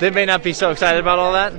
They may not be so excited about all that.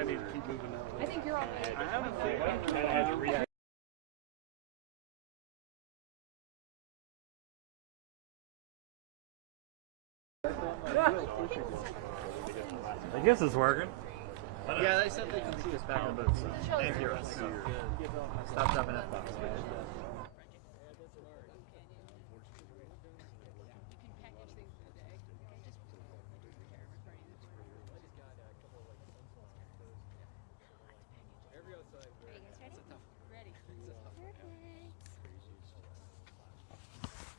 I need to keep moving that way. I think you're all right. I haven't seen I guess it's working. Yeah, they said they can see us back on boats and hear us. So stop dropping F-bombs.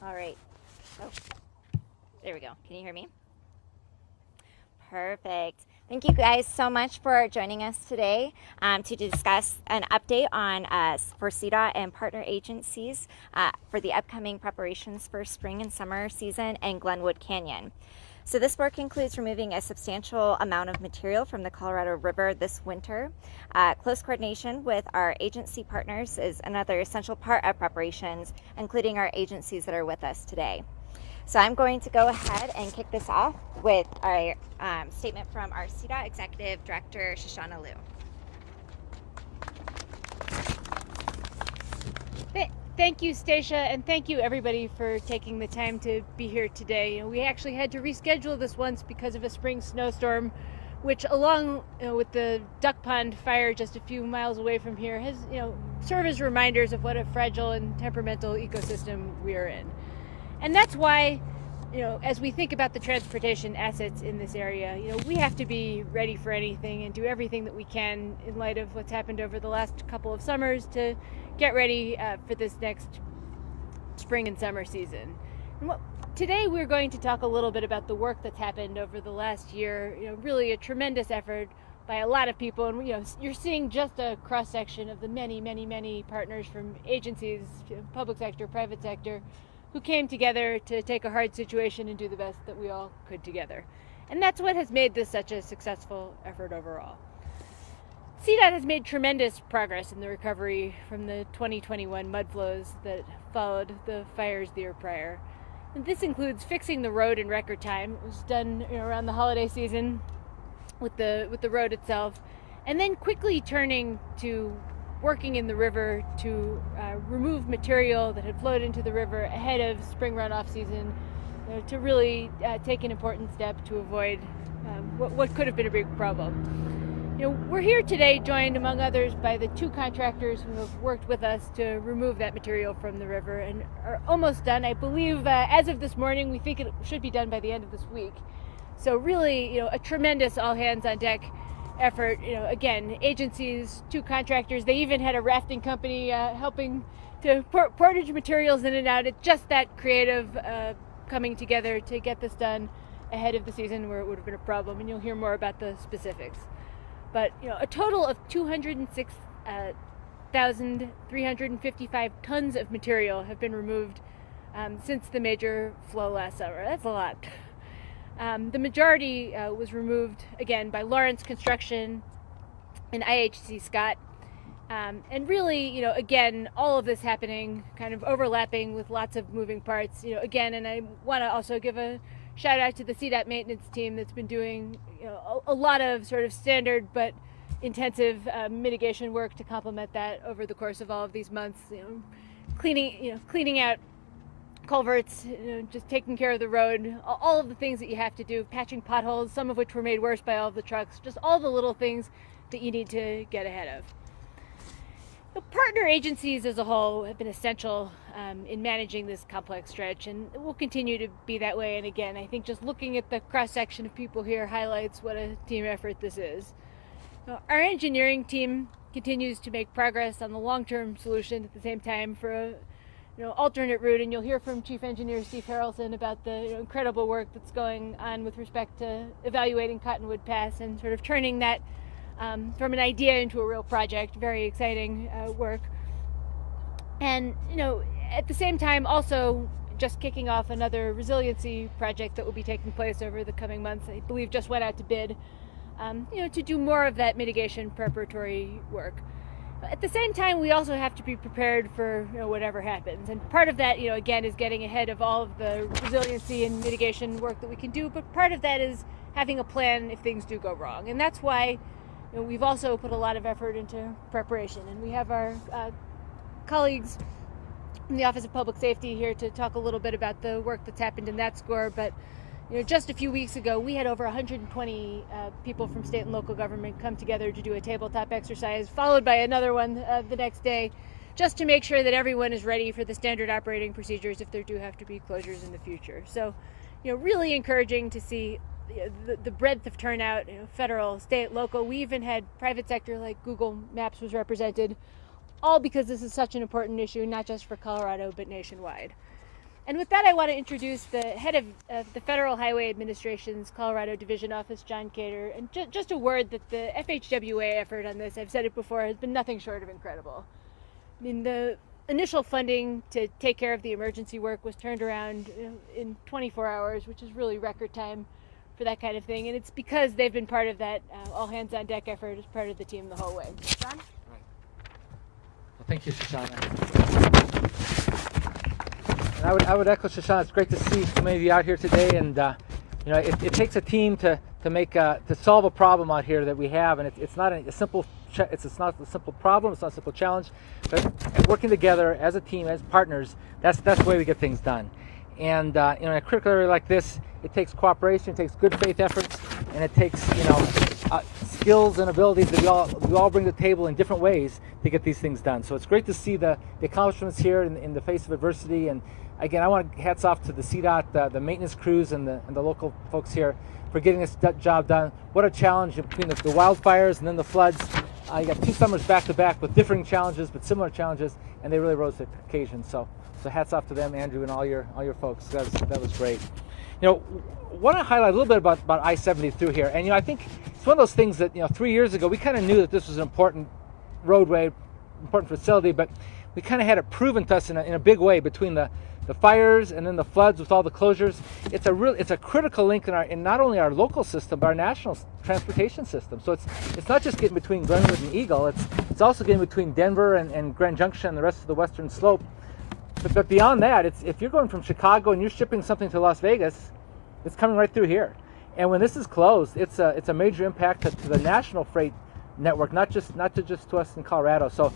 All right. Oh, there we go. Can you hear me? Perfect. Thank you guys so much for joining us today to discuss an update on for CDOT and partner agencies for the upcoming preparations for spring and summer season in Glenwood Canyon. So this work includes removing a substantial amount of material from the Colorado River this winter. Close coordination with our agency partners is another essential part of preparations, including our agencies that are with us today. So I'm going to go ahead and kick this off with our statement from our CDOT Executive Director, Shoshana Liu. Thank you, Stacia, and thank you everybody for taking the time to be here today. We actually had to reschedule this once because of a spring snowstorm, which along with the Duck Pond fire just a few miles away from here has served as reminders of what a fragile and temperamental ecosystem we are in. And that's why, as we think about the transportation assets in this area, we have to be ready for anything and do everything that we can in light of what's happened over the last couple of summers to get ready for this next spring and summer season. And today we're going to talk a little bit about the work that's happened over the last year, really a tremendous effort by a lot of people. And you're seeing just a cross-section of the many partners from agencies, public sector, private sector, who came together to take a hard situation and do the best that we all could together. And that's what has made this such a successful effort overall. CDOT has made tremendous progress in the recovery from the 2021 mud flows that followed the fires the year prior. And this includes fixing the road in record time. It was done around the holiday season with the road itself, and then quickly turning to working in the river to remove material that had flowed into the river ahead of spring runoff season, to really take an important step to avoid what could have been a big problem. We're here today joined, among others, by the two contractors who have worked with us to remove that material from the river and are almost done. I believe as of this morning, we think it should be done by the end of this week. So really, a tremendous all hands on deck effort. Again, agencies, two contractors, they even had a rafting company helping to portage materials in and out. It's just that creative coming together to get this done ahead of the season where it would have been a problem, and you'll hear more about the specifics. But a total of 206,355 tons of material have been removed since the major flow last summer. That's a lot. The majority was removed, again, by Lawrence Construction and IHC Scott. And really, again, all of this happening kind of overlapping with lots of moving parts. Again, and I want to also give a shout out to the CDOT maintenance team that's been doing a lot of sort of standard but intensive mitigation work to complement that over the course of all of these months. Cleaning out culverts, just taking care of the road, all of the things that you have to do, patching potholes, some of which were made worse by all of the trucks, just all the little things that you need to get ahead of. The partner agencies as a whole have been essential in managing this complex stretch, and it will continue to be that way. And again, I think just looking at the cross-section of people here highlights what a team effort this is. Our engineering team continues to make progress on the long-term solution at the same time for a alternate route, and you'll hear from Chief Engineer Steve Harrelson about the incredible work that's going on with respect to evaluating Cottonwood Pass and sort of turning that from an idea into a real project. Very exciting work. And at the same time also just kicking off another resiliency project that will be taking place over the coming months. I believe just went out to bid to do more of that mitigation preparatory work. At the same time, we also have to be prepared for whatever happens, and part of that again is getting ahead of all of the resiliency and mitigation work that we can do, but part of that is having a plan if things do go wrong. And that's why we've also put a lot of effort into preparation, and we have our colleagues in the Office of Public Safety here to talk a little bit about the work that's happened in that score. But Just a few weeks ago, we had over 120 people from state and local government come together to do a tabletop exercise, followed by another one the next day, just to make sure that everyone is ready for the standard operating procedures if there do have to be closures in the future. So, really encouraging to see the breadth of turnout, federal, state, local. We even had private sector like Google Maps was represented, all because this is such an important issue, not just for Colorado, but nationwide. And with that, I want to introduce the head of the Federal Highway Administration's Colorado Division Office, John Cater. And just a word that the FHWA effort on this, I've said it before, has been nothing short of incredible. I mean, the initial funding to take care of the emergency work was turned around in 24 hours, which is really record time for that kind of thing. And it's because they've been part of that all-hands-on-deck effort as part of the team the whole way. John? Well, thank you, Shoshana. And I would echo Shoshana. It's great to see so many of you out here today, and it takes a team to solve a problem out here that we have, and it's not a simple problem, it's not a simple challenge, but working together as a team, as partners, that's the way we get things done. And in a critical area like this, it takes cooperation, it takes good faith efforts, and it takes skills and abilities that we all bring to the table in different ways to get these things done. So it's great to see the accomplishments here in the face of adversity. And again, I want to hats off to the CDOT, the maintenance crews, and the local folks here for getting this job done. What a challenge between the wildfires and then the floods. You got 2 summers back to back with differing challenges, but similar challenges, and they really rose to the occasion. So hats off to them, Andrew, and all your folks. That was great. Want to highlight a little bit about I-70 through here, and I think it's one of those things that 3 years ago we kind of knew that this was an important roadway, important facility, but we kind of had it proven to us in a big way between the fires and then the floods with all the closures. It's a critical link in not only our local system but our national transportation system. So it's not just getting between Glenwood and Eagle. It's also getting between Denver and Grand Junction and the rest of the western slope. But beyond that, if you're going from Chicago and you're shipping something to Las Vegas, it's coming right through here. And when this is closed, it's a major impact to the national freight network, not just to us in Colorado. So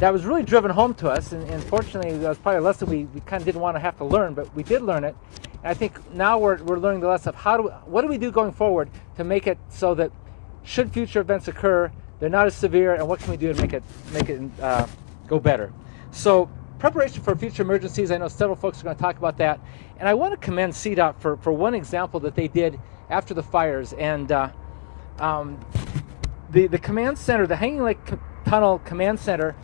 that was really driven home to us, and fortunately that was probably a lesson we kind of didn't want to have to learn, but we did learn it. And I think now we're learning the lesson of what do we do going forward to make it so that should future events occur, they're not as severe, and what can we do to make it go better. So preparation for future emergencies, I know several folks are going to talk about that, and I want to commend CDOT for one example that they did after the fires. And the command center, the Hanging Lake Tunnel Command Center,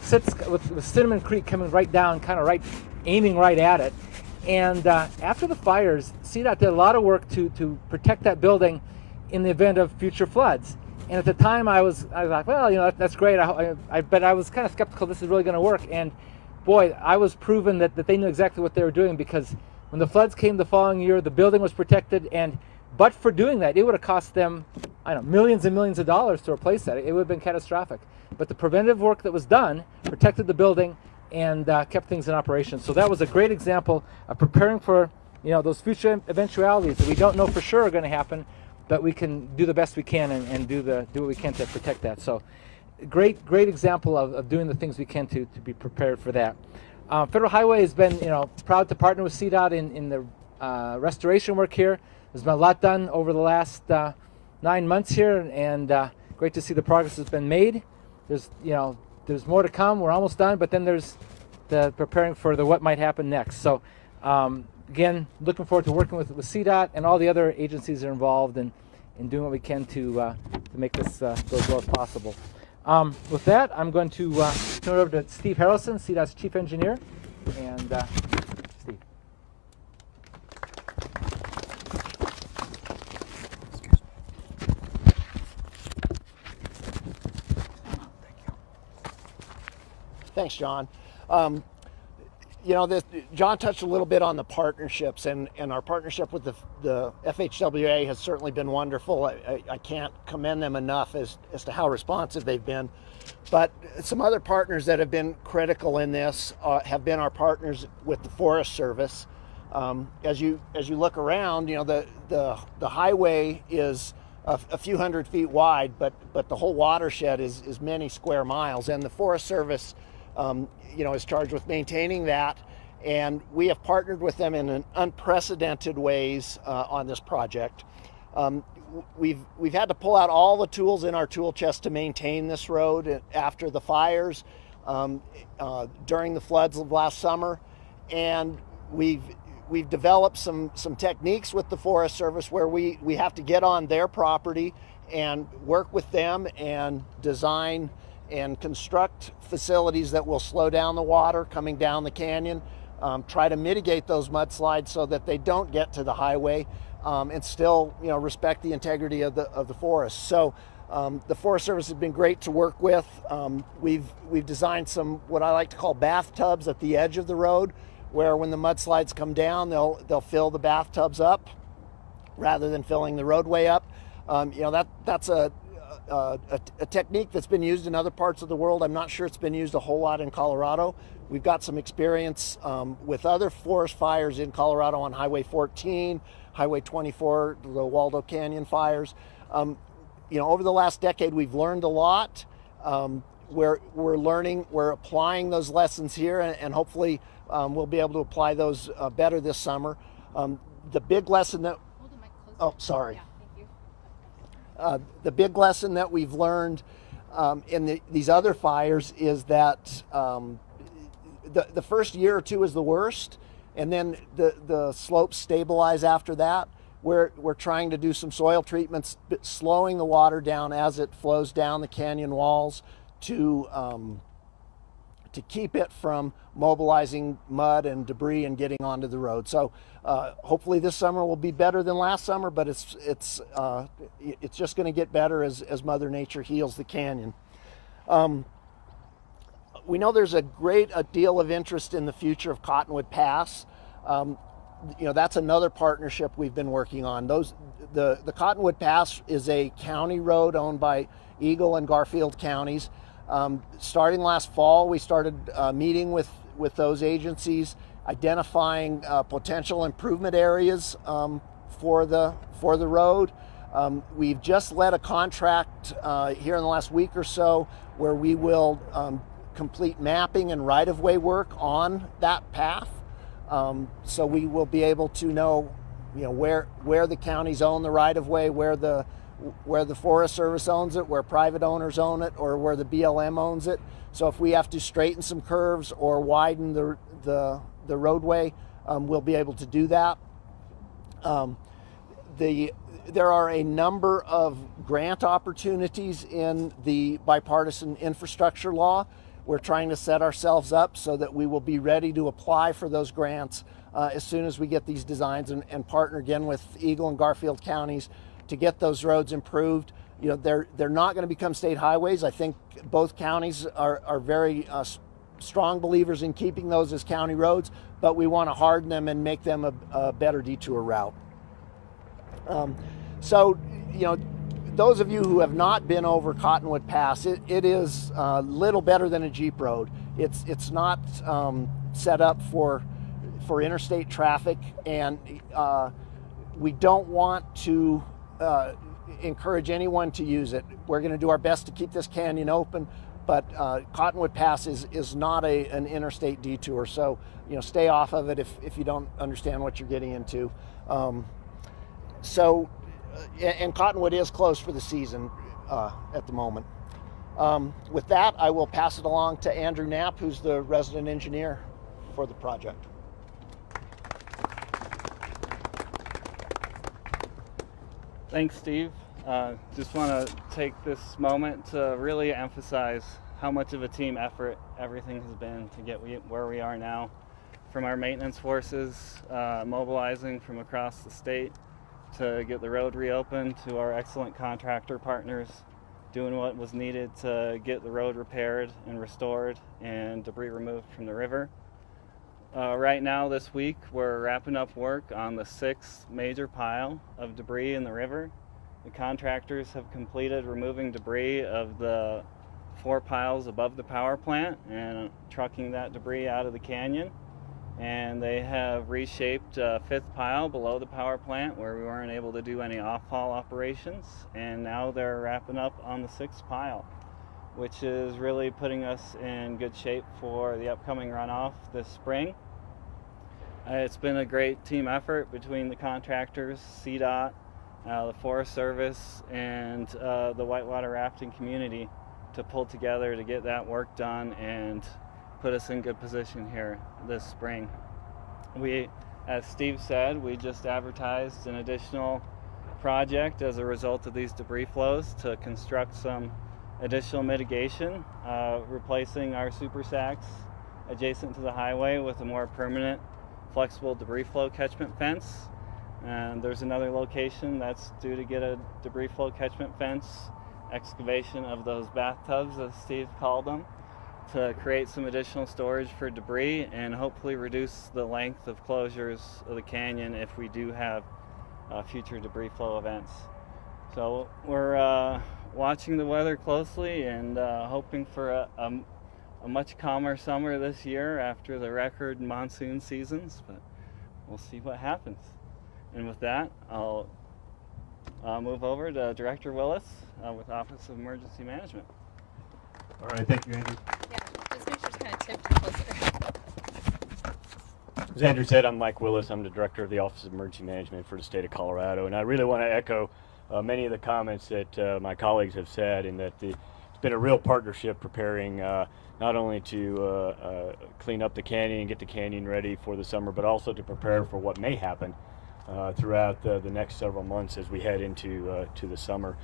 sits with Cinnamon Creek coming right down, kind of aiming right at it. And after the fires, CDOT did a lot of work to protect that building in the event of future floods. And at the time, I was like, well, that's great. But I was kind of skeptical this is really going to work. And boy, I was proven that they knew exactly what they were doing, because when the floods came the following year, the building was protected. But for doing that, it would have cost them, millions and millions of dollars to replace that. It would have been catastrophic. But the preventive work that was done protected the building and kept things in operation. So that was a great example of preparing for those future eventualities that we don't know for sure are going to happen, but we can do the best we can and do what we can to protect that. So great example of doing the things we can to be prepared for that. Federal Highway has been proud to partner with CDOT in the restoration work here. There's been a lot done over the last 9 months here, and great to see the progress that's been made. There's more to come. We're almost done, but then there's the preparing for what might happen next. So again, looking forward to working with CDOT and all the other agencies that are involved in doing what we can to make this go as well as possible. With that, I'm going to turn it over to Steve Harrelson, CDOT's Chief Engineer. And Steve. Thanks, John. John touched a little bit on the partnerships, and our partnership with the FHWA has certainly been wonderful. I can't commend them enough as to how responsive they've been. But some other partners that have been critical in this have been our partners with the Forest Service. As you look around, the highway is a few hundred feet wide, but the whole watershed is many square miles, and the Forest Service is charged with maintaining that and we have partnered with them in an unprecedented ways on this project. We've had to pull out all the tools in our tool chest to maintain this road after the fires, during the floods of last summer, and we've developed some techniques with the Forest Service where we have to get on their property and work with them and design and construct facilities that will slow down the water coming down the canyon, try to mitigate those mudslides so that they don't get to the highway, and still, respect the integrity of the forest. So the Forest Service has been great to work with. We've designed some what I like to call bathtubs at the edge of the road, where when the mudslides come down, they'll fill the bathtubs up rather than filling the roadway up. That's a technique that's been used in other parts of the world. I'm not sure it's been used a whole lot in Colorado. We've got some experience with other forest fires in Colorado on Highway 14, Highway 24, the Waldo Canyon fires. Over the last decade, we've learned a lot. We're applying those lessons here, and hopefully we'll be able to apply those better this summer. The big lesson that, the big lesson that we've learned in these other fires is that the first year or two is the worst, and then the slopes stabilize after that. We're trying to do some soil treatments, slowing the water down as it flows down the canyon walls to keep it from mobilizing mud and debris and getting onto the road. So hopefully this summer will be better than last summer, but it's just going to get better as Mother Nature heals the canyon. We know there's a deal of interest in the future of Cottonwood Pass. That's another partnership we've been working on. The Cottonwood Pass is a county road owned by Eagle and Garfield counties. Starting last fall, we started meeting with those agencies, identifying potential improvement areas for the road. We've just led a contract here in the last week or so where we will complete mapping and right-of-way work on that path. So we will be able to know, where the counties own the right-of-way, where the Forest Service owns it, where private owners own it, or where the BLM owns it. So if we have to straighten some curves or widen the roadway, we'll be able to do that. There are a number of grant opportunities in the bipartisan infrastructure law. We're trying to set ourselves up so that we will be ready to apply for those grants as soon as we get these designs and partner again with Eagle and Garfield counties to get those roads improved. They're not going to become state highways. I think both counties are very strong believers in keeping those as county roads, but we want to harden them and make them a better detour route. Those of you who have not been over Cottonwood Pass, it is a little better than a Jeep road. It's not set up for interstate traffic, and we don't want to encourage anyone to use it. We're going to do our best to keep this canyon open, but Cottonwood Pass is not an interstate detour, so stay off of it if you don't understand what you're getting into. And Cottonwood is closed for the season at the moment. With that, I will pass it along to Andrew Knapp, who's the resident engineer for the project. Thanks, Steve. Just want to take this moment to really emphasize how much of a team effort everything has been to get where we are now. From our maintenance forces mobilizing from across the state to get the road reopened, to our excellent contractor partners doing what was needed to get the road repaired and restored and debris removed from the river. Right now this week we're wrapping up work on the 6th major pile of debris in the river. The contractors have completed removing debris of the 4 piles above the power plant and trucking that debris out of the canyon. And they have reshaped a 5th pile below the power plant where we weren't able to do any off-haul operations, and now they're wrapping up on the 6th pile, which is really putting us in good shape for the upcoming runoff this spring. It's been a great team effort between the contractors, CDOT, the Forest Service, and the whitewater rafting community to pull together to get that work done and put us in good position here this spring. We, as Steve said, we just advertised an additional project as a result of these debris flows to construct some additional mitigation, replacing our super sacks adjacent to the highway with a more permanent flexible debris flow catchment fence. And there's another location that's due to get a debris flow catchment fence, excavation of those bathtubs, as Steve called them, to create some additional storage for debris and hopefully reduce the length of closures of the canyon if we do have future debris flow events. So we're watching the weather closely and hoping for a much calmer summer this year after the record monsoon seasons, but we'll see what happens. And with that, I'll move over to Director Willis with Office of Emergency Management. All right, thank you, Andrew. Yeah, just make sure it's kind of tipped and closer. As Andrew said, I'm Mike Willis. I'm the Director of the Office of Emergency Management for the state of Colorado, and I really want to echo many of the comments that my colleagues have said, in that it's been a real partnership preparing not only to clean up the canyon and get the canyon ready for the summer, but also to prepare for what may happen throughout the next several months as we head into to the summer.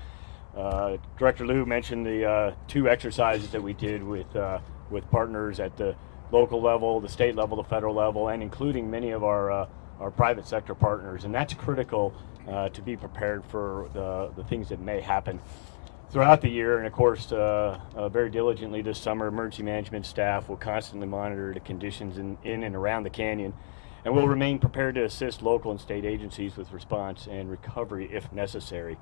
Director Liu mentioned the 2 exercises that we did with partners at the local level, the state level, the federal level, and including many of our private sector partners. And that's critical to be prepared for the things that may happen throughout the year. And of course, very diligently this summer, emergency management staff will constantly monitor the conditions in and around the canyon, and will remain prepared to assist local and state agencies with response and recovery if necessary.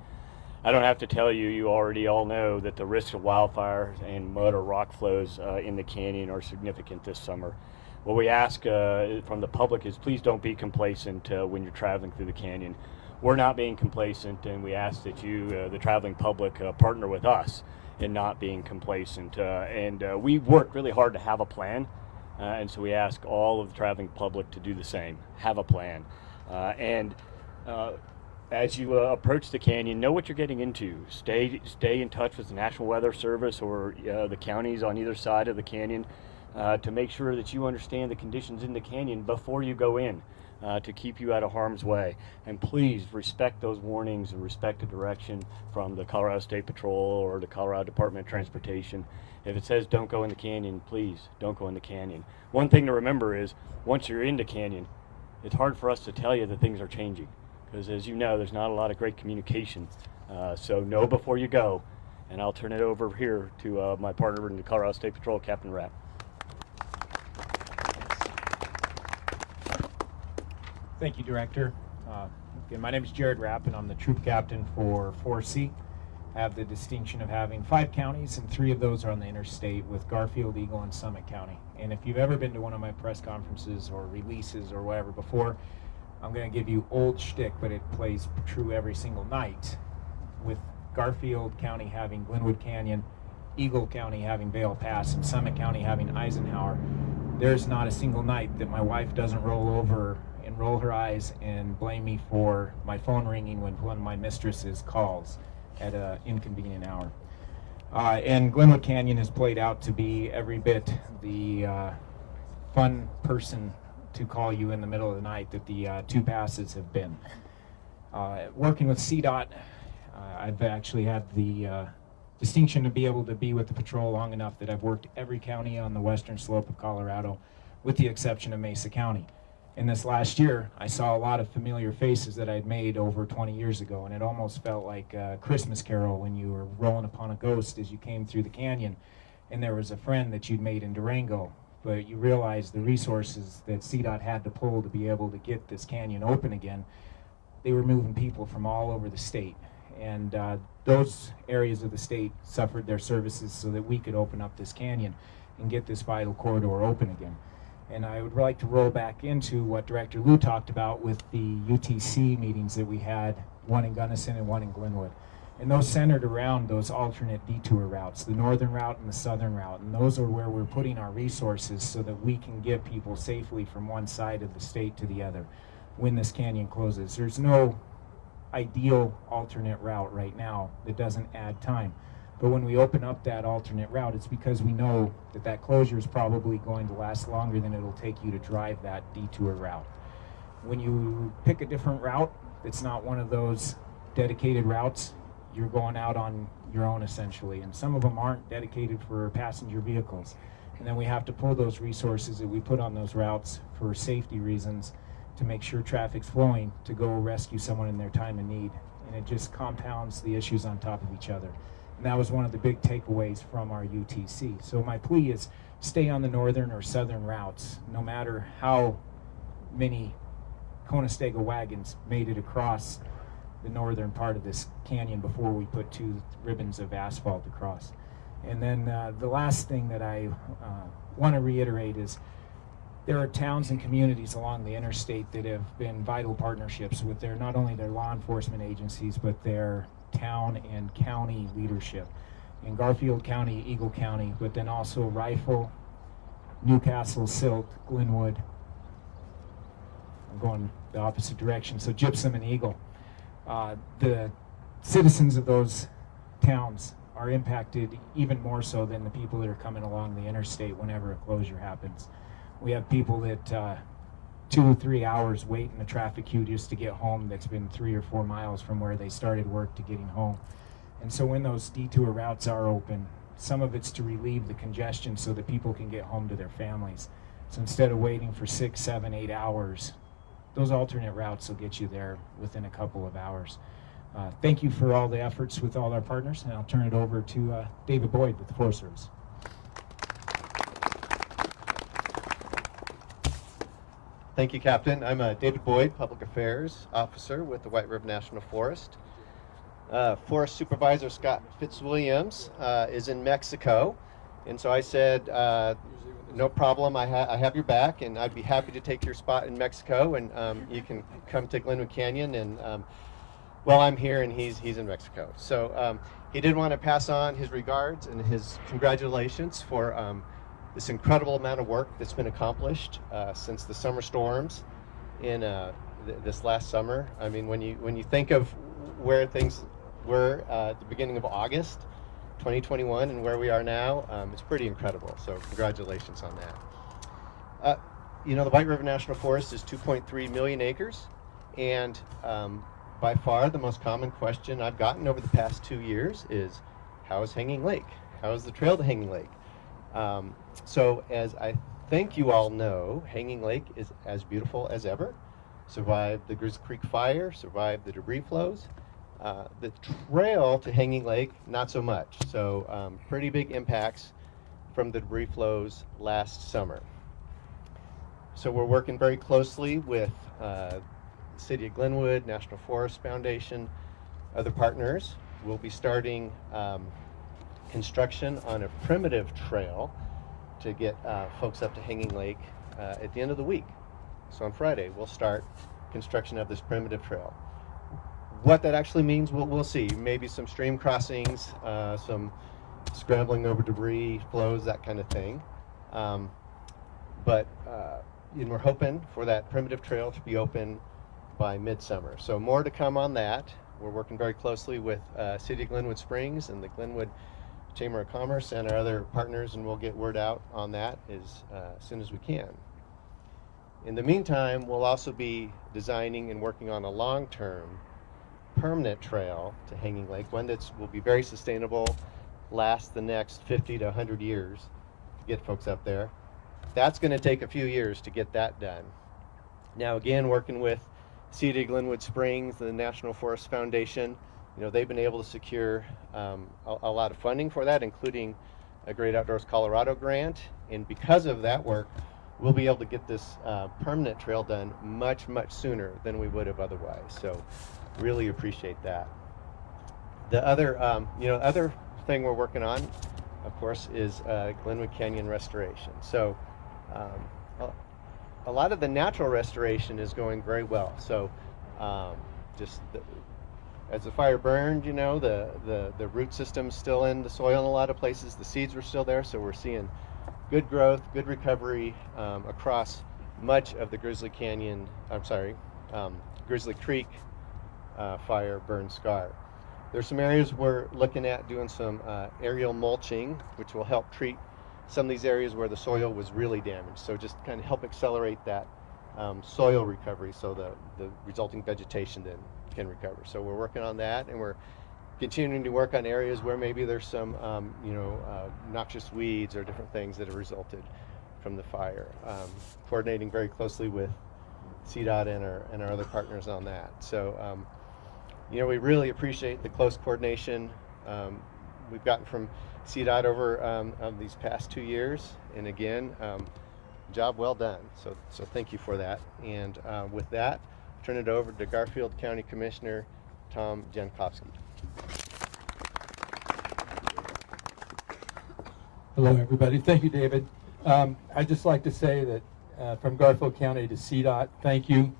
I don't have to tell you, you already all know that the risk of wildfire and mud or rock flows in the canyon are significant this summer. What we ask from the public is please don't be complacent when you're traveling through the canyon. We're not being complacent, and we ask that you, the traveling public, partner with us in not being complacent. We work really hard to have a plan, and so we ask all of the traveling public to do the same. Have a plan. As you approach the canyon, know what you're getting into. Stay in touch with the National Weather Service or the counties on either side of the canyon to make sure that you understand the conditions in the canyon before you go in, to keep you out of harm's way. And please respect those warnings and respect the direction from the Colorado State Patrol or the Colorado Department of Transportation. If it says don't go in the canyon, please don't go in the canyon. One thing to remember is once you're in the canyon, it's hard for us to tell you that things are changing, because as you know, there's not a lot of great communication. So know before you go. And I'll turn it over here to my partner in the Colorado State Patrol, Captain Rapp. Thank you, Director. Again, my name is Jared Rapp, and I'm the Troop Captain for 4C. I have the distinction of having 5 counties, and 3 of those are on the interstate with Garfield, Eagle, and Summit County. And if you've ever been to one of my press conferences or releases or whatever before, I'm going to give you old shtick, but it plays true every single night. With Garfield County having Glenwood Canyon, Eagle County having Vail Pass, and Summit County having Eisenhower, there's not a single night that my wife doesn't roll over and roll her eyes and blame me for my phone ringing when one of my mistresses calls at an inconvenient hour. And Glenwood Canyon has played out to be every bit the fun person to call you in the middle of the night that the 2 passes have been. Working with CDOT, I've actually had the distinction to be able to be with the patrol long enough that I've worked every county on the western slope of Colorado, with the exception of Mesa County. In this last year, I saw a lot of familiar faces that I'd made over 20 years ago, and it almost felt like a Christmas Carol when you were rolling upon a ghost as you came through the canyon, and there was a friend that you'd made in Durango, but you realized the resources that CDOT had to pull to be able to get this canyon open again. They were moving people from all over the state, and those areas of the state suffered their services so that we could open up this canyon and get this vital corridor open again. And I would like to roll back into what Director Liu talked about with the UTC meetings that we had, one in Gunnison and one in Glenwood. And those centered around those alternate detour routes, the northern route and the southern route. And those are where we're putting our resources so that we can get people safely from one side of the state to the other when this canyon closes. There's no ideal alternate route right now that doesn't add time. But when we open up that alternate route, it's because we know that that closure is probably going to last longer than it'll take you to drive that detour route. When you pick a different route, it's not one of those dedicated routes, you're going out on your own essentially. And some of them aren't dedicated for passenger vehicles. And then we have to pull those resources that we put on those routes for safety reasons to make sure traffic's flowing to go rescue someone in their time of need. And it just compounds the issues on top of each other. And that was one of the big takeaways from our UTC. So my plea is stay on the northern or southern routes, no matter how many Conostega wagons made it across the northern part of this canyon before we put 2 ribbons of asphalt across. And then the last thing that I want to reiterate is there are towns and communities along the interstate that have been vital partnerships with their, not only their law enforcement agencies, but their town and county leadership. In Garfield County, Eagle County, but then also Rifle, Newcastle, Silt, Glenwood. I'm going the opposite direction, so Gypsum and Eagle. The citizens of those towns are impacted even more so than the people that are coming along the interstate whenever a closure happens. We have people that 2 or 3 hours wait in the traffic queue just to get home that's been 3 or 4 miles from where they started work to getting home. And so when those detour routes are open, some of it's to relieve the congestion so that people can get home to their families. So instead of waiting for 6, 7, 8 hours, those alternate routes will get you there within a couple of hours. Thank you for all the efforts with all our partners, and I'll turn it over to David Boyd with the Forest Service. Thank you, Captain. I'm David Boyd, Public Affairs Officer with the White River National Forest. Forest Supervisor Scott Fitzwilliams is in Mexico, and so I said, no problem, I have your back, and I'd be happy to take your spot in Mexico, and you can come to Glenwood Canyon, and well, I'm here and he's in Mexico. So he did want to pass on his regards and his congratulations for this incredible amount of work that's been accomplished since the summer storms in this last summer. I mean, when you think of where things were at the beginning of August 2021 and where we are now, it's pretty incredible. So congratulations on that. You know, the White River National Forest is 2.3 million acres, and by far the most common question I've gotten over the past 2 years is, how is Hanging Lake? How is the trail to Hanging Lake? So as I think you all know, Hanging Lake is as beautiful as ever. Survived the Grizzly Creek fire, survived the debris flows. The trail to Hanging Lake, not so much. So pretty big impacts from the debris flows last summer. So we're working very closely with the City of Glenwood, National Forest Foundation, other partners. We'll be starting construction on a primitive trail to get folks up to Hanging Lake at the end of the week. So on Friday, we'll start construction of this primitive trail. What that actually means, we'll see. Maybe some stream crossings, some scrambling over debris, flows, that kind of thing. But we're hoping for that primitive trail to be open by midsummer. So more to come on that. We're working very closely with City of Glenwood Springs and the Glenwood Chamber of Commerce and our other partners, and we'll get word out on that as soon as we can. In the meantime, we'll also be designing and working on a long-term permanent trail to Hanging Lake, one that will be very sustainable, last the next 50 to 100 years to get folks up there. That's going to take a few years to get that done. Now again, working with City of Glenwood Springs, the National Forest Foundation, they've been able to secure a lot of funding for that, including a Great Outdoors Colorado grant. And because of that work, we'll be able to get this permanent trail done much, much sooner than we would have otherwise. So really appreciate that. The other, other thing we're working on, of course, is Glenwood Canyon restoration. So a lot of the natural restoration is going very well. So as the fire burned, you know, the root system's still in the soil in a lot of places. The seeds were still there, so we're seeing good growth, good recovery across much of the Grizzly Creek fire burn scar. There's some areas we're looking at doing some aerial mulching, which will help treat some of these areas where the soil was really damaged. So just kind of help accelerate that soil recovery so the resulting vegetation then can recover. So we're working on that, and we're continuing to work on areas where maybe there's some noxious weeds or different things that have resulted from the fire. Coordinating very closely with CDOT and our other partners on that. So we really appreciate the close coordination we've gotten from CDOT over these past 2 years, and again, job well done. So thank you for that. And with that, turn it over to Garfield County Commissioner Tom Jankowski. Hello, everybody. Thank you, David. I'd just like to say that from Garfield County to CDOT, thank you.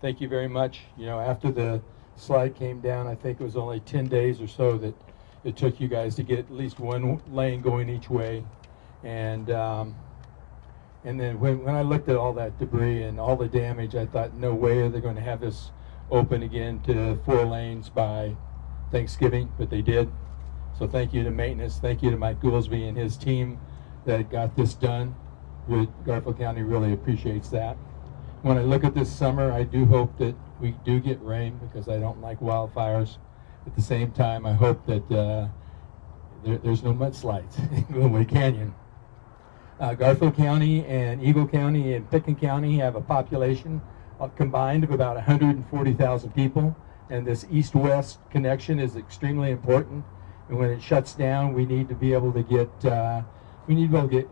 Thank you very much. After the slide came down, I think it was only 10 days or so that it took you guys to get at least one lane going each way. And then when I looked at all that debris and all the damage, I thought, no way are they going to have this open again to 4 lanes by Thanksgiving, but they did. So thank you to maintenance, thank you to Mike Goolsby and his team that got this done. Garfield County really appreciates that. When I look at this summer, I do hope that we do get rain because I don't like wildfires. At the same time, I hope that there's no mudslides in Glenwood Canyon. Garfield County and Eagle County and Pitkin County have a population combined of about 140,000 people, and this east-west connection is extremely important. And when it shuts down, we need to be able to get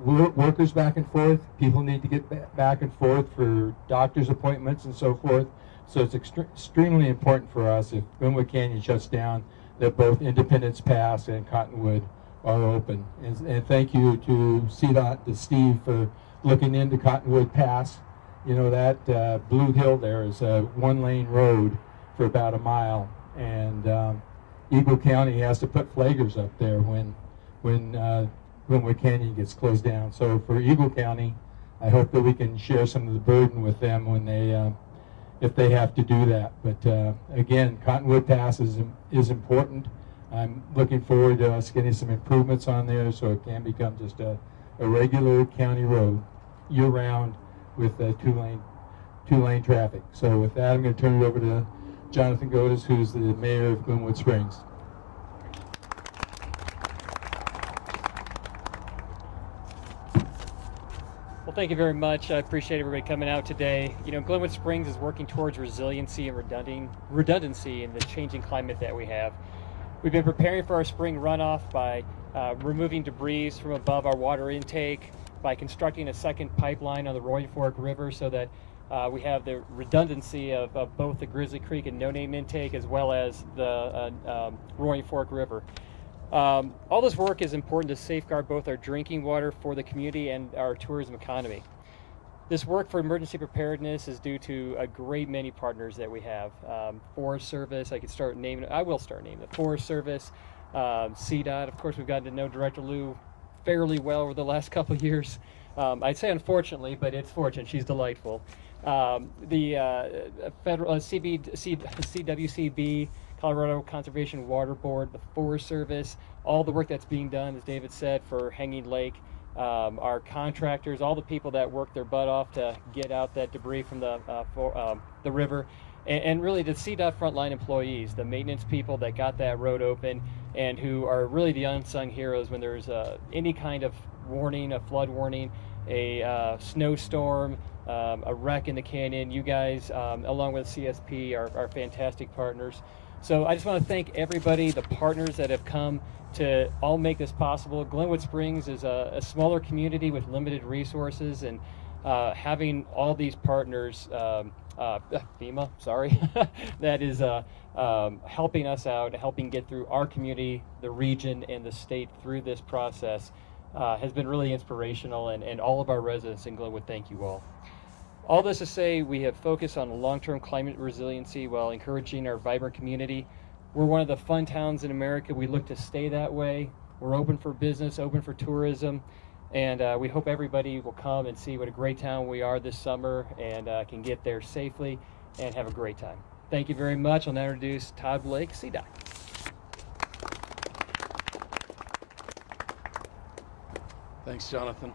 workers back and forth. People need to get back and forth for doctor's appointments and so forth. So it's extremely important for us, if Glenwood Canyon shuts down, that both Independence Pass and Cottonwood are open. And thank you to CDOT, to Steve, for looking into Cottonwood Pass. That Blue Hill there is a 1-lane road for about a mile, and Eagle County has to put flaggers up there when Glenwood Canyon gets closed down. So for Eagle County, I hope that we can share some of the burden with them when they, if they have to do that. But again, Cottonwood Pass is important. I'm looking forward to us getting some improvements on there so it can become just a regular county road year-round with 2-lane traffic. So with that, I'm going to turn it over to Jonathan Godes, who's the mayor of Glenwood Springs. Well, thank you very much. I appreciate everybody coming out today. Glenwood Springs is working towards resiliency and redundancy in the changing climate that we have. We've been preparing for our spring runoff by removing debris from above our water intake, by constructing a second pipeline on the Roaring Fork River so that we have the redundancy of both the Grizzly Creek and No Name intake as well as the Roaring Fork River. All this work is important to safeguard both our drinking water for the community and our tourism economy. This work for emergency preparedness is due to a great many partners that we have. Forest Service, I will start naming the Forest Service, CDOT. Of course, we've gotten to know Director Lou fairly well over the last couple of years. I'd say unfortunately, but it's fortunate. She's delightful. The federal CWCB, Colorado Conservation Water Board, the Forest Service, all the work that's being done, as David said, for Hanging Lake, our contractors, all the people that work their butt off to get out that debris from the river, and really the CDOT frontline employees, the maintenance people that got that road open and who are really the unsung heroes when there's any kind of warning, a flood warning, a snowstorm, a wreck in the canyon. You guys, along with CSP, are fantastic partners. So I just want to thank everybody, the partners that have come to all make this possible. Glenwood Springs is a smaller community with limited resources, and having all these partners, FEMA, sorry, that is helping us out, helping get through our community, the region, and the state through this process has been really inspirational, and all of our residents in Glenwood, thank you all. All this to say, we have focused on long-term climate resiliency while encouraging our vibrant community. We're one of the fun towns in America. We look to stay that way. We're open for business, open for tourism, and we hope everybody will come and see what a great town we are this summer and can get there safely and have a great time. Thank you very much. I'll now introduce Todd Blake, CDOT. Thanks, Jonathan.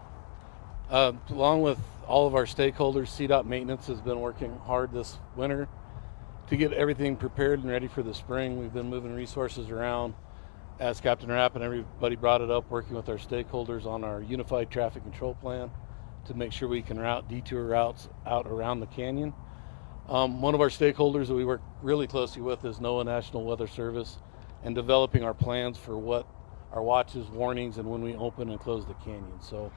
Along with all of our stakeholders, CDOT Maintenance has been working hard this winter to get everything prepared and ready for the spring. We've been moving resources around, as Captain Rapp and everybody brought it up, working with our stakeholders on our unified traffic control plan to make sure we can route detour routes out around the canyon. One of our stakeholders that we work really closely with is NOAA National Weather Service, and developing our plans for what our watches, warnings, and when we open and close the canyon. So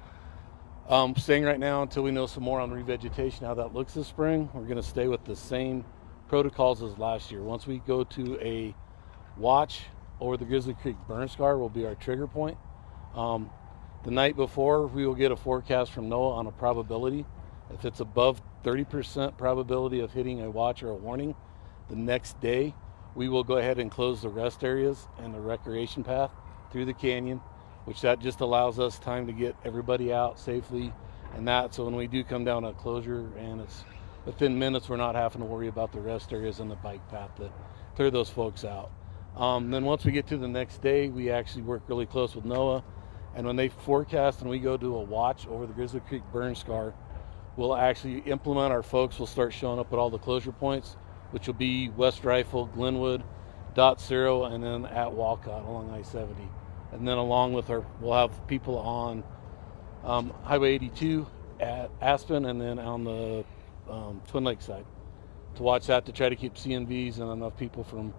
staying right now until we know some more on revegetation, how that looks this spring. We're going to stay with the same protocols as last year. Once we go to a watch over the Grizzly Creek burn scar will be our trigger point. The night before, we will get a forecast from NOAA on a probability. If it's above 30% probability of hitting a watch or a warning, the next day we will go ahead and close the rest areas and the recreation path through the canyon, which that just allows us time to get everybody out safely and that. So when we do come down a closure and it's within minutes, we're not having to worry about the rest areas and the bike path to clear those folks out. Then once we get to the next day, we actually work really close with NOAA, and when they forecast and we go do a watch over the Grizzly Creek burn scar, we'll actually implement our folks. We'll start showing up at all the closure points, which will be West Rifle, Glenwood, Dot Zero, and then at Walcott along I-70. And then along with we'll have people on Highway 82 at Aspen, and then on the Twin Lakes side to watch that, to try to keep CNVs and enough people from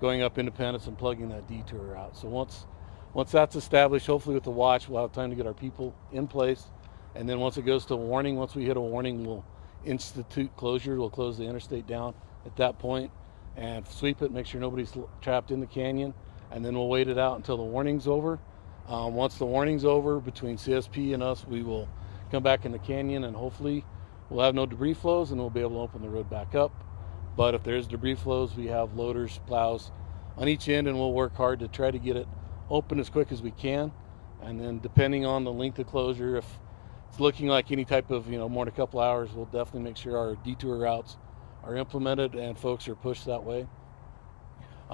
going up Independence and plugging that detour out. So once that's established, hopefully with the watch, we'll have time to get our people in place. And then once it goes to a warning, once we hit a warning, we'll institute closure. We'll close the interstate down at that point and sweep it, make sure nobody's trapped in the canyon. And then we'll wait it out until the warning's over. Once the warning's over, between CSP and us, we will come back in the canyon, and hopefully we'll have no debris flows and we'll be able to open the road back up. But if there's debris flows, we have loaders, plows on each end, and we'll work hard to try to get it open as quick as we can. And then depending on the length of closure, if it's looking like any type of, more than a couple hours, we'll definitely make sure our detour routes are implemented and folks are pushed that way.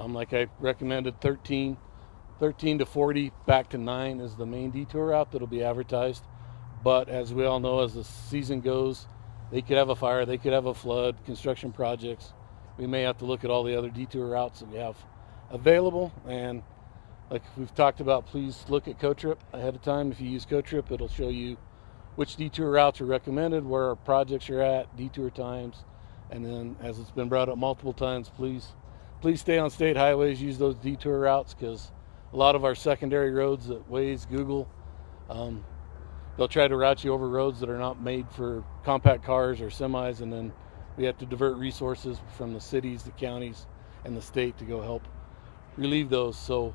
Like I recommended, 13 to 40 back to 9 is the main detour route that'll be advertised. But as we all know, as the season goes, they could have a fire, they could have a flood, construction projects. We may have to look at all the other detour routes that we have available. And like we've talked about, please look at CoTrip ahead of time. If you use CoTrip, it'll show you which detour routes are recommended, where our projects are at, detour times. And then, as it's been brought up multiple times, please stay on state highways, use those detour routes, because a lot of our secondary roads that Waze, Google, they'll try to route you over roads that are not made for compact cars or semis, and then we have to divert resources from the cities, the counties, and the state to go help relieve those. So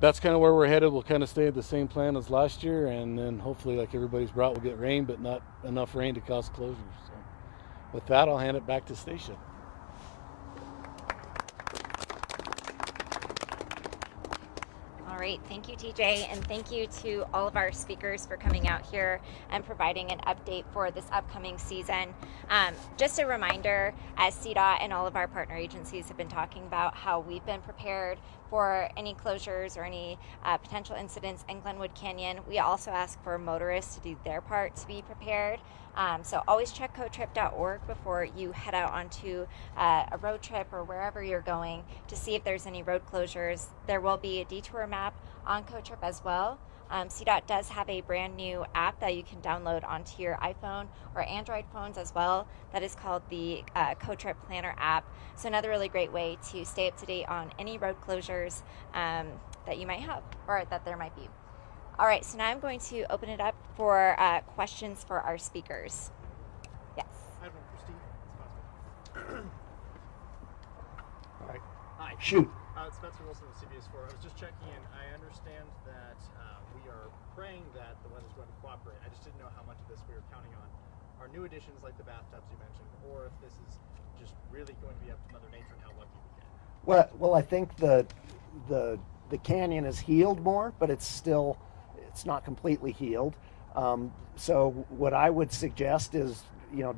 that's kind of where we're headed. We'll kind of stay at the same plan as last year, and then hopefully, like everybody's brought, we'll get rain, but not enough rain to cause closures. So with that, I'll hand it back to Stacia. All right, thank you, TJ, and thank you to all of our speakers for coming out here and providing an update for this upcoming season. Just a reminder, as CDOT and all of our partner agencies have been talking about how we've been prepared for any closures or any potential incidents in Glenwood Canyon, we also ask for motorists to do their part to be prepared. So always check cotrip.org before you head out onto a road trip or wherever you're going to see if there's any road closures. There will be a detour map on CoTrip as well. CDOT does have a brand new app that you can download onto your iPhone or Android phones as well. That is called the CoTrip Planner app. So another really great way to stay up to date on any road closures that you might have or that there might be. All right, so now I'm going to open it up for questions for our speakers. Yes. I have one for Steve. All right. Hi. Shoot. Spencer Wilson with CBS4. I was just checking in. I understand that we are praying that the weather's going to cooperate. I just didn't know how much of this we were counting on. Are new additions like the bathtubs you mentioned, or if this is just really going to be up to Mother Nature and how lucky we get? Well, I think the canyon is healed more, but it's not completely healed. So what I would suggest is,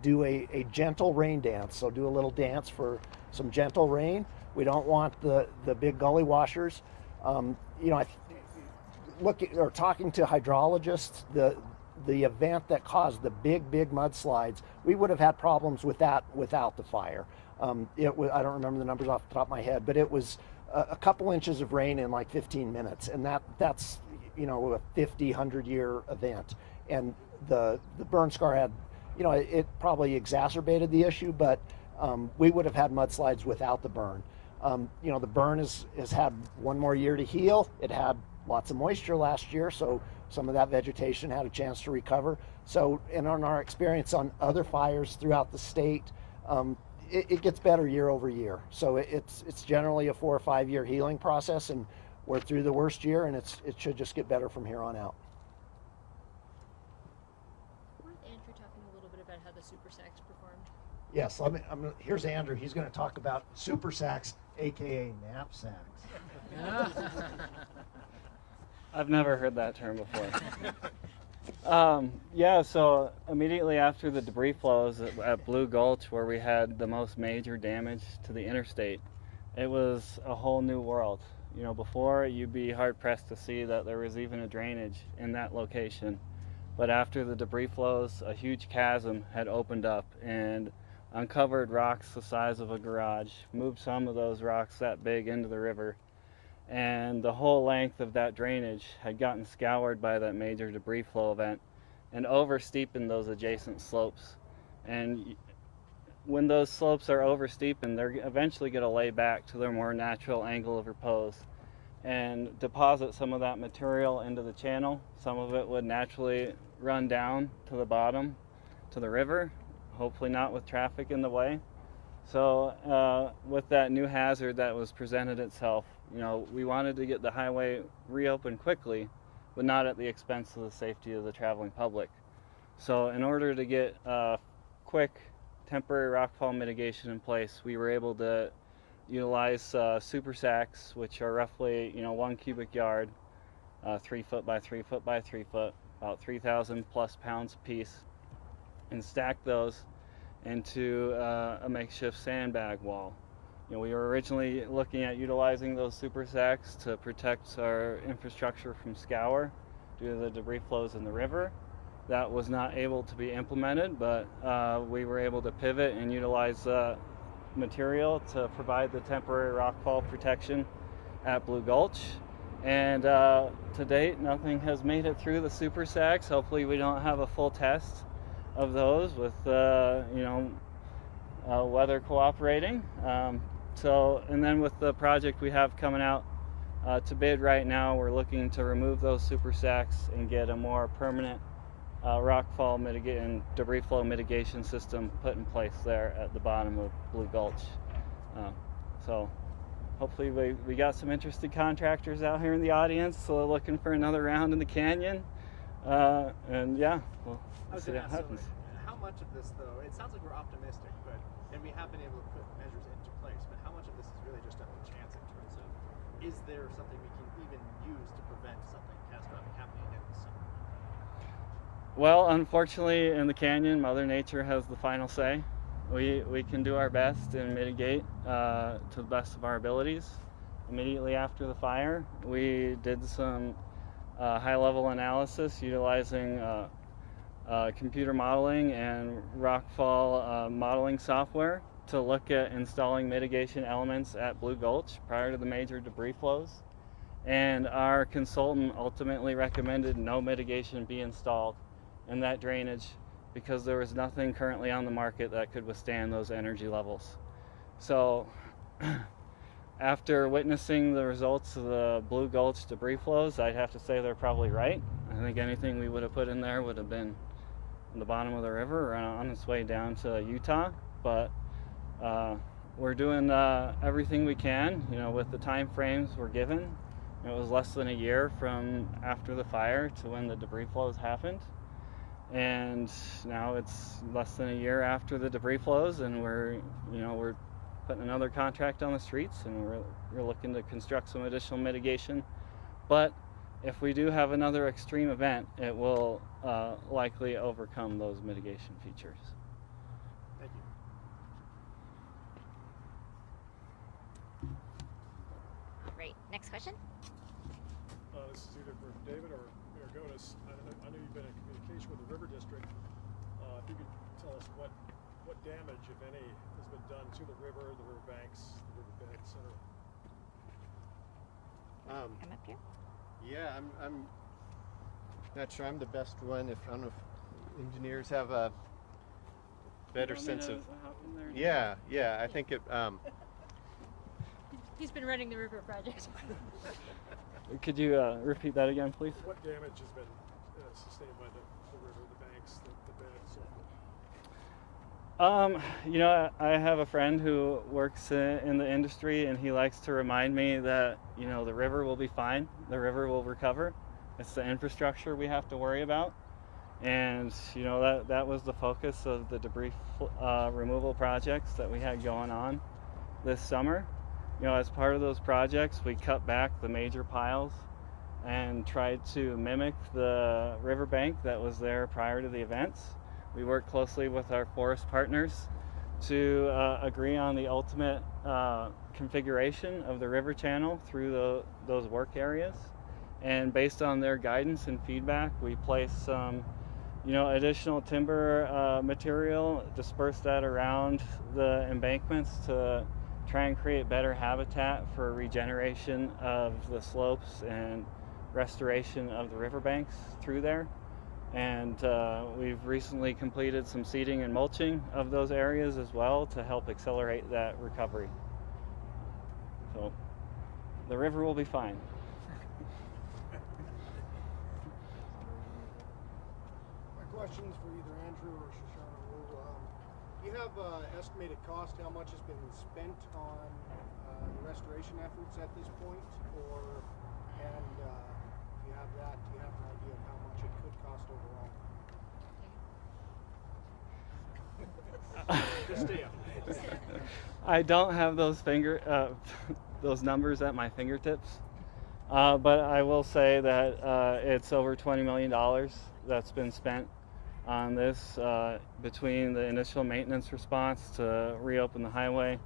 do a gentle rain dance. So do a little dance for some gentle rain. We don't want the big gully washers. Talking to hydrologists, the event that caused the big mudslides, we would have had problems with that without the fire. I don't remember the numbers off the top of my head, but it was a couple inches of rain in like 15 minutes, and that's a 50, 100-year event. And the burn scar had, it probably exacerbated the issue, but we would have had mudslides without the burn. The burn has had one more year to heal. It had lots of moisture last year, so some of that vegetation had a chance to recover. So, and on our experience on other fires throughout the state, it gets better year over year. So it's generally a 4 or 5 year healing process, and we're through the worst year, and it should just get better from here on out. With Andrew talking a little bit about how the super sacks performed. Yes, here's Andrew. He's going to talk about super sacks, aka knapsacks. I've never heard that term before. So immediately after the debris flows at Blue Gulch, where we had the most major damage to the interstate, it was a whole new world. Before, you'd be hard-pressed to see that there was even a drainage in that location. But after the debris flows, a huge chasm had opened up and uncovered rocks the size of a garage, moved some of those rocks that big into the river, and the whole length of that drainage had gotten scoured by that major debris flow event and oversteepened those adjacent slopes. And when those slopes are oversteepened, they're eventually going to lay back to their more natural angle of repose and deposit some of that material into the channel. Some of it would naturally run down to the bottom, to the river, hopefully not with traffic in the way. So with that new hazard that was presented itself, we wanted to get the highway reopened quickly, but not at the expense of the safety of the traveling public. So in order to get quick temporary rockfall mitigation in place, we were able to utilize super sacks, which are roughly 1 cubic yard, 3 foot by 3 foot by 3 foot, about 3,000 plus pounds a piece, and stack those into a makeshift sandbag wall. We were originally looking at utilizing those super sacks to protect our infrastructure from scour due to the debris flows in the river. That was not able to be implemented, but we were able to pivot and utilize material to provide the temporary rockfall protection at Blue Gulch. And to date, nothing has made it through the super sacks. Hopefully we don't have a full test of those with weather cooperating. And then with the project we have coming out to bid right now, we're looking to remove those super sacks and get a more permanent rockfall and debris flow mitigation system put in place there at the bottom of Blue Gulch. So hopefully we got some interested contractors out here in the audience, so they're looking for another round in the canyon. And yeah, we'll see what happens. How much of this, though, it sounds like we're optimistic, and we have been able to put measures into place, but how much of this is really just up to chance in terms of, is there something we can even use to prevent something catastrophic happening again this summer? Well, unfortunately, in the canyon, Mother Nature has the final say. We can do our best and mitigate to the best of our abilities. Immediately after the fire, we did some high-level analysis utilizing computer modeling and rockfall modeling software to look at installing mitigation elements at Blue Gulch prior to the major debris flows. And our consultant ultimately recommended no mitigation be installed in that drainage because there was nothing currently on the market that could withstand those energy levels. So after witnessing the results of the Blue Gulch debris flows, I'd have to say they're probably right. I think anything we would have put in there would have been in the bottom of the river or on its way down to Utah. But we're doing everything we can, with the time frames we're given. It was less than a year from after the fire to when the debris flows happened. And now it's less than a year after the debris flows, and we're putting another contract on the streets, and we're looking to construct some additional mitigation. But if we do have another extreme event, it will likely overcome those mitigation features. Thank you. All right, next question. This is either for David or Gonis. I know you've been in communication with the River District. If you could tell us what damage, if any, has been done to the river banks, the riverbed, et cetera. Come up here. Yeah, I'm not sure I'm the best one. I don't know if engineers have a better sense of. Yeah, I think it. He's been running the river project. Could you repeat that again, please? What damage has been sustained by the river, the banks, the bed, and so forth? You know, I have a friend who works in the industry, and he likes to remind me that, you know, the river will be fine. The river will recover. It's the infrastructure we have to worry about. And, you know, that was the focus of the debris removal projects that we had going on this summer. You know, as part of those projects, we cut back the major piles and tried to mimic the riverbank that was there prior to the events. We worked closely with our forest partners to agree on the ultimate configuration of the river channel through those work areas. And based on their guidance and feedback, we placed some, you know, additional timber material, dispersed that around the embankments to try and create better habitat for regeneration of the slopes and restoration of the riverbanks through there. And we've recently completed some seeding and mulching of those areas as well to help accelerate that recovery. So the river will be fine. My question's for either Andrew or Shoshana. Do you have estimated cost, how much has been spent on the restoration efforts at this point? And if you have that, do you have an idea of how much it could cost overall? I don't have those those numbers at my fingertips, but I will say that it's over $20 million that's been spent on this, between the initial maintenance response to reopen the highway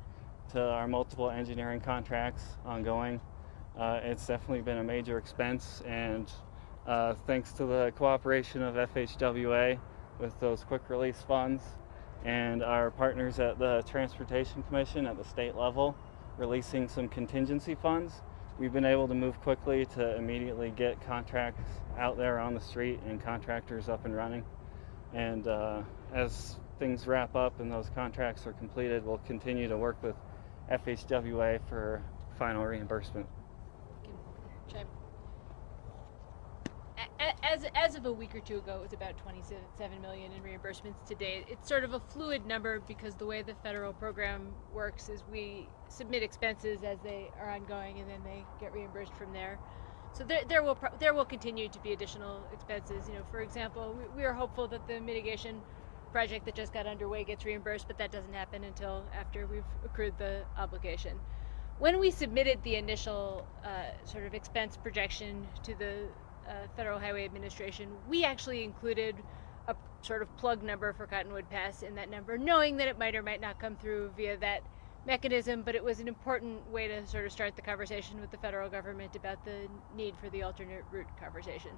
to our multiple engineering contracts ongoing. It's definitely been a major expense, and thanks to the cooperation of FHWA with those quick release funds and our partners at the Transportation Commission at the state level releasing some contingency funds, we've been able to move quickly to immediately get contracts out there on the street and contractors up and running. And as things wrap up and those contracts are completed, we'll continue to work with FHWA for final reimbursement. As of a week or two ago, it was about $27 million in reimbursements to date. It's sort of a fluid number because the way the federal program works is we submit expenses as they are ongoing, and then they get reimbursed from there. So there will continue to be additional expenses. You know, for example, we are hopeful that the mitigation project that just got underway gets reimbursed, but that doesn't happen until after we've accrued the obligation. When we submitted the initial sort of expense projection to the Federal Highway Administration, we actually included a sort of plug number for Cottonwood Pass in that number, knowing that it might or might not come through via that mechanism, but it was an important way to sort of start the conversation with the federal government about the need for the alternate route conversation.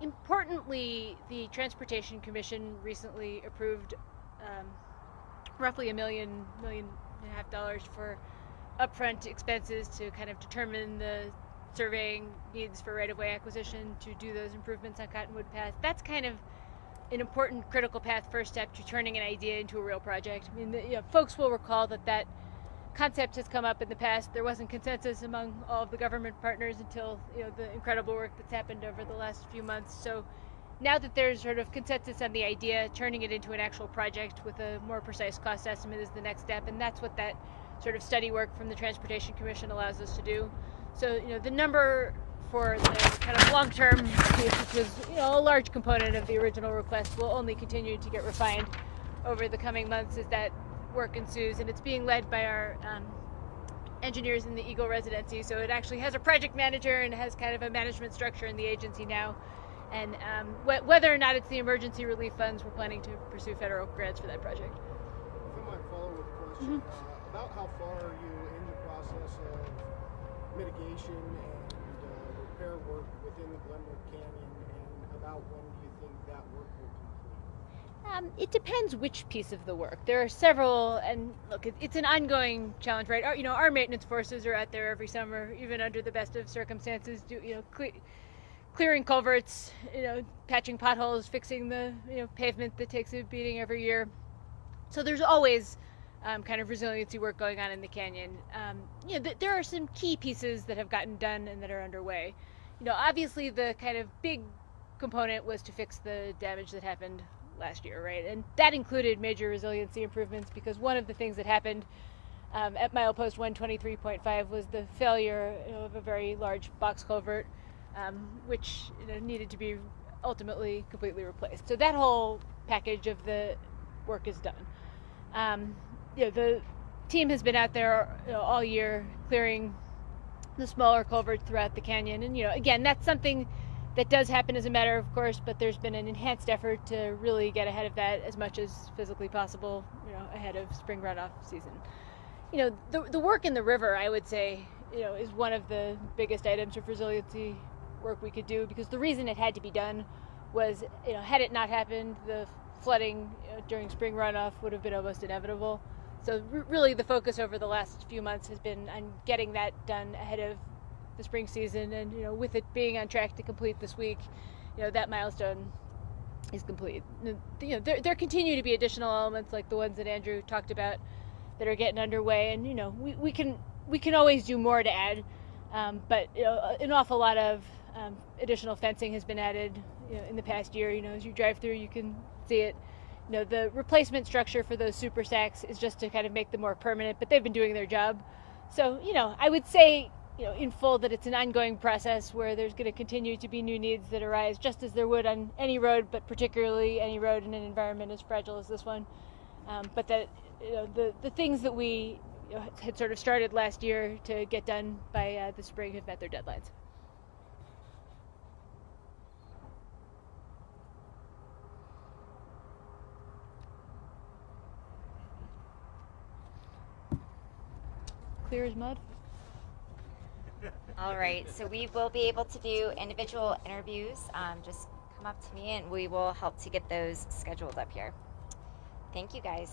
Importantly, the Transportation Commission recently approved roughly $1.5 million for upfront expenses to kind of determine the surveying needs for right-of-way acquisition to do those improvements on Cottonwood Pass. That's kind of an important critical path first step to turning an idea into a real project. I mean, folks will recall that concept has come up in the past. There wasn't consensus among all of the government partners until the incredible work that's happened over the last few months. So now that there's sort of consensus on the idea, turning it into an actual project with a more precise cost estimate is the next step, and that's what that sort of study work from the Transportation Commission allows us to do. So the number for the kind of long-term piece, which was a large component of the original request, will only continue to get refined over the coming months, is that work ensues, and it's being led by our engineers in the Eagle residency. So it actually has a project manager and has kind of a management structure in the agency now. And whether or not it's the emergency relief funds, we're planning to pursue federal grants for that project. If I might follow with a question, about how far are you in the process of mitigation and repair work within the Glenwood Canyon, and about when do you think that work will complete? It depends which piece of the work. There are several, and look, it's an ongoing challenge, right? Our maintenance forces are out there every summer, even under the best of circumstances, clearing culverts, patching potholes, fixing the pavement that takes a beating every year. So there's always kind of resiliency work going on in the canyon. There are some key pieces that have gotten done and that are underway. Obviously the kind of big component was to fix the damage that happened last year, right? And that included major resiliency improvements, because one of the things that happened at milepost 123.5 was the failure of a very large box culvert, which needed to be ultimately completely replaced. So that whole package of the work is done. The team has been out there all year clearing the smaller culverts throughout the canyon, and again, that's something that does happen as a matter of course, but there's been an enhanced effort to really get ahead of that as much as physically possible, ahead of spring runoff season. The work in the river, I would say, is one of the biggest items of resiliency work we could do, because the reason it had to be done was, had it not happened, the flooding during spring runoff would have been almost inevitable. So really the focus over the last few months has been on getting that done ahead of the spring season, and with it being on track to complete this week, that milestone is complete. There continue to be additional elements like the ones that Andrew talked about that are getting underway, and we can always do more to add, but an awful lot of additional fencing has been added in the past year. As you drive through, you can see it. The replacement structure for those super sacks is just to kind of make them more permanent, but they've been doing their job. So I would say in full that it's an ongoing process where there's going to continue to be new needs that arise, just as there would on any road, but particularly any road in an environment as fragile as this one. But that the things that we had sort of started last year to get done by the spring have met their deadlines. Clear as mud. All right, so we will be able to do individual interviews. Just come up to me and we will help to get those scheduled up here. Thank you guys.